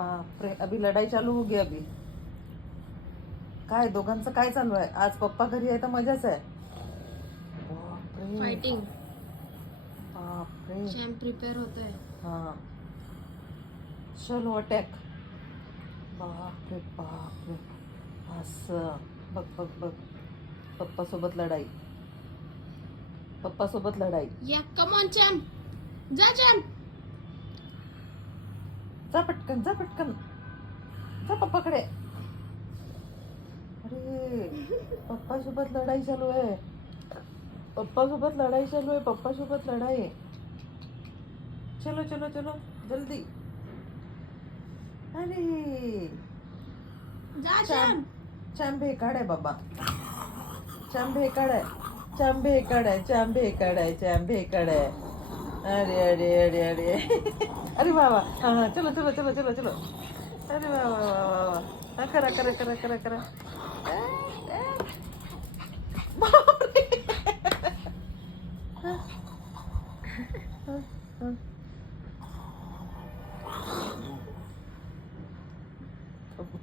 बापरे, अभी लढाई चालू होगी अभी. काय दोघांचं काय चालू आहे आज? पप्पा घरी आहे तर मजाच आहे. बापरे फाइटिंग. बापरे. चैम्प प्रिपेयर होता है. हा चलो अटॅक. बापरे बापरे. असं बघ बघ बघ. पप्पा सोबत लढाई. पप्पा सोबत लढाई. या कम ऑन चैम्प. जा चैम्प. जा पटकन जा पटकन. जा पप्पाकडे. अरे पप्पा सोबत लढाई चालू आहे. पप्पा सोबत लढाई चालू आहे. पप्पा सोबत लढाई. चलो चलो चलो जल्दी. अरे जा चैम्प. चॅम्प भेकाड आहे बाबा. चॅम्प भेकाड आहे. चॅम्प भेकाड आहे. चॅम्प भेकाड आहे. चॅम्प भेकाड आहे. अरे अरे अरे अरे. अरे वा वा. हा हा चलो चलो चलो चलो चलो. अरे वा वा वा वा वा. हा करा करा करा करा करा. बापरे.